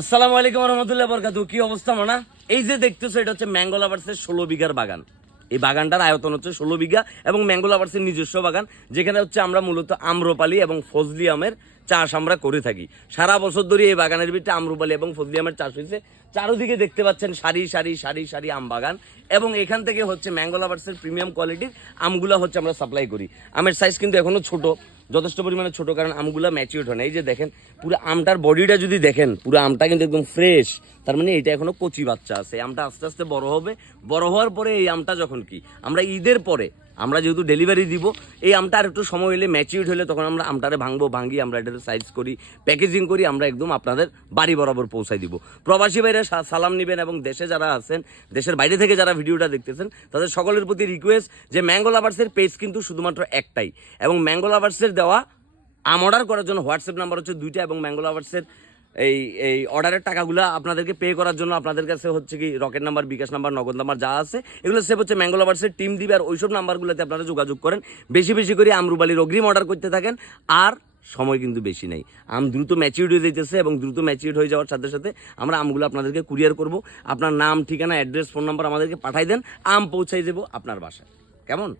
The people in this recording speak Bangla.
আসসালামু আলাইকুম রহমতুল্লাহ বরকাতুহু। কি অবস্থা মানা? এই যে দেখতেছো এটা হচ্ছে ম্যাঙ্গো লাভার্সের 16 বিঘার বাগান। এই বাগানটার আয়তন হচ্ছে 16 বিঘা এবং ম্যাঙ্গো লাভার্সের নিজস্ব বাগান, যেখানে হচ্ছে আমরা মূলত আম্রপালি এবং ফজলি আমের চাষ আমরা করে থাকি। সারা বছর ধরে এই বাগানের ভিতরে আম্রপালি এবং ফজলি আমের চাষ হয়েছে। চারোদিকে দেখতে পাচ্ছেন সারি সারি সারি সারি আম বাগান, এবং এখান থেকে হচ্ছে ম্যাঙ্গো লাভার্সের প্রিমিয়াম কোয়ালিটির আমগুলা হচ্ছে আমরা সাপ্লাই করি। আমের সাইজ কিন্তু এখনো ছোট, যথেষ্ট পরিমাণে ছোট, কারণ আমগুলা ম্যাচিউর হয় না। এই যে দেখেন পুরো আমটার বডিটা যদি দেখেন, পুরো আমটা কিন্তু একদম ফ্রেশ। তার মানে এটা এখনো কচি বাচ্চা আছে। আমটা আস্তে আস্তে বড় হবে, বড় হওয়ার পরে এই আমটা যখন কি আমরা ঈদের পরে আমরা যেহেতু ডেলিভারি দিব, এই আমটা আর একটু সময় হলে ম্যাচিউর হলে তখন আমরা আমটারে ভাঙি, আমরা এটাতে সাইজ করি, প্যাকেজিং করি, আমরা একদম আপনাদের বাড়ি বরাবর পৌঁছাই দিব। প্রবাসী ভাইরা সালাম নেবেন, এবং দেশে যারা আছেন, দেশের বাইরে থেকে যারা ভিডিওটা দেখতেছেন, তাদের সকলের প্রতি রিকোয়েস্ট যে ম্যাঙ্গো লাভার্সের পেজ কিন্তু শুধুমাত্র একটাই, এবং ম্যাঙ্গো লাভার্সের দেওয়া আম অর্ডার করার জন্য হোয়াটসঅ্যাপ নাম্বার হচ্ছে 2টা, এবং ম্যাঙ্গো লাভার্সের এই এই অর্ডারের টাকাগুলো আপনাদেরকে পে করার জন্য আপনাদের কাছে হচ্ছে কি রকেট নাম্বার, বিকাশ নাম্বার, নগদ নাম্বার যা আছে এগুলো সেভ হচ্ছে ম্যাঙ্গো লাভার্সের টিম দিবে। আর ওইসব নাম্বারগুলোতে আপনারা যোগাযোগ করেন, বেশি বেশি করে আমরুপালির অগ্রিম অর্ডার করতে থাকেন। আর সময় কিন্তু বেশি নেই, আম দ্রুত ম্যাচিউর হয়ে যেতেছে, এবং দ্রুত ম্যাচিউর হয়ে যাওয়ার সাথে সাথে আমরা আমগুলো আপনাদেরকে কুরিয়ার করব। আপনার নাম, ঠিকানা, অ্যাড্রেস, ফোন নাম্বার আমাদেরকে পাঠাই দেন, আম পৌঁছাই দেবো আপনার বাসায়। কেমন?